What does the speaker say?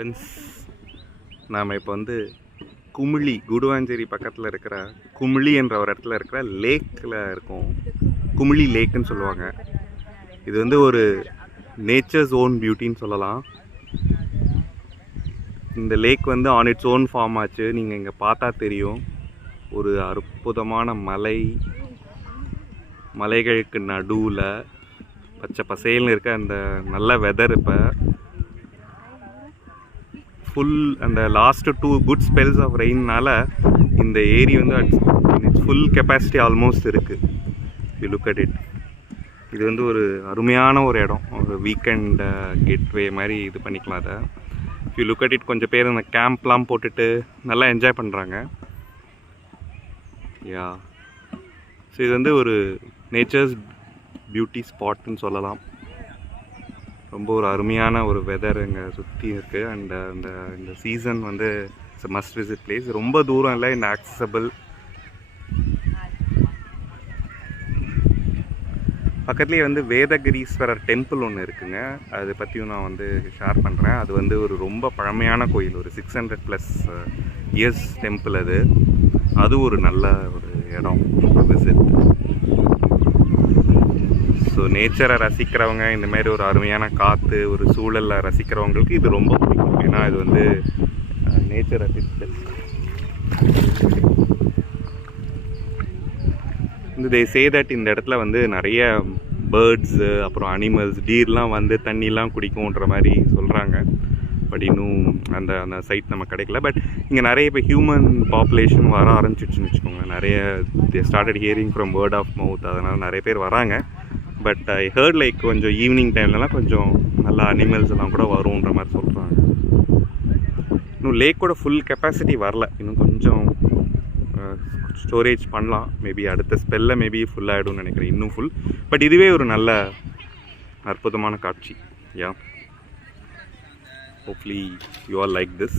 Friends, நாம் இப்போ வந்து குமிழி குடுவாஞ்சேரி பக்கத்தில் இருக்கிற குமிழி என்ற ஒரு இடத்துல இருக்கிற லேக்கில் இருக்கோம். குமிழி லேக்குன்னு சொல்லுவாங்க. இது வந்து ஒரு நேச்சர்ஸ் ஓன் பியூட்டின்னு சொல்லலாம். இந்த லேக் வந்து ஆன் இட்ஸ் ஓன் ஃபார்ம் ஆச்சு. நீங்கள் இங்கே பார்த்தா தெரியும். ஒரு அற்புதமான மலைகளுக்கு நடுவில் பச்சை பசேல்னு இருக்க அந்த நல்ல வெதர். இப்போ ஃபுல் அந்த லாஸ்ட்டு 2 குட் ஸ்பெல்ஸ் ஆஃப் ரெயின்னால இந்த ஏரி வந்து இட்ஸ் ஃபுல் கெப்பாசிட்டி ஆல்மோஸ்ட் இருக்குது. You look at it. இது வந்து ஒரு அருமையான ஒரு இடம். ஒரு வீக்கெண்ட் கெட்வே மாதிரி இது பண்ணிக்கலாம். அதை யூ லுக் அட் இட். கொஞ்சம் பேர் அந்த கேம்ப்லாம் போட்டுட்டு நல்லா என்ஜாய் பண்ணுறாங்க. யா, ஸோ இது வந்து ஒரு நேச்சர்ஸ் பியூட்டி ஸ்பாட்னு சொல்லலாம். ரொம்ப ஒரு அருமையான ஒரு வெதர் இங்கே சுற்றி இருக்குது. அண்ட் இந்த சீசன் வந்து இட்ஸ் மஸ்ட் விசிட் பிளேஸ். ரொம்ப தூரம் இல்லை, இந்த ஆக்சசபிள். பக்கத்துலேயே வந்து வேதகிரீஸ்வரர் டெம்பிள் ஒன்று இருக்குங்க. அதை பற்றியும் நான் வந்து ஷேர் பண்ணுறேன். அது வந்து ஒரு ரொம்ப பழமையான கோயில், ஒரு 600+ இயர்ஸ் டெம்பிள். அது ஒரு நல்ல ஒரு இடம் விசிட். ஸோ நேச்சரை ரசிக்கிறவங்க, இந்தமாரி ஒரு அருமையான காற்று, ஒரு சூழலை ரசிக்கிறவங்களுக்கு இது ரொம்ப பிடிக்கும். ஏன்னா இது வந்து நேச்சர் ரசித்தல். தே சே தட் இந்த இடத்துல வந்து நிறைய பேர்ட்ஸு, அப்புறம் அனிமல்ஸ், டீர்லாம் வந்து தண்ணிலாம் குடிக்கும்ன்ற மாதிரி சொல்கிறாங்க. பட் இன்னும் அந்த சைட் நம்ம கிடைக்கல. பட் இங்கே நிறைய இப்போ ஹியூமன் பாப்புலேஷன் வர ஆரம்பிச்சிடுச்சுன்னு வச்சுக்கோங்க. நிறைய they started hearing from word of mouth. அதனால் நிறைய பேர் வராங்க. பட் ஐ ஹர்ட் லைக் கொஞ்சம் ஈவினிங் டைம்லலாம் கொஞ்சம் நல்லா அனிமல்ஸ் எல்லாம் கூட வரும்ன்ற மாதிரி சொல்கிறாங்க. இன்னும் லேக்கோட ஃபுல் கெப்பாசிட்டி வரல. இன்னும் கொஞ்சம் ஸ்டோரேஜ் பண்ணலாம். மேபி அடுத்த ஸ்பெல்ல மேபி ஃபுல் ஆகிடும்னு நினைக்கிறேன். இன்னும் ஃபுல். பட் இதுவே ஒரு நல்ல அற்புதமான காட்சி. யா, hopefully you all like this.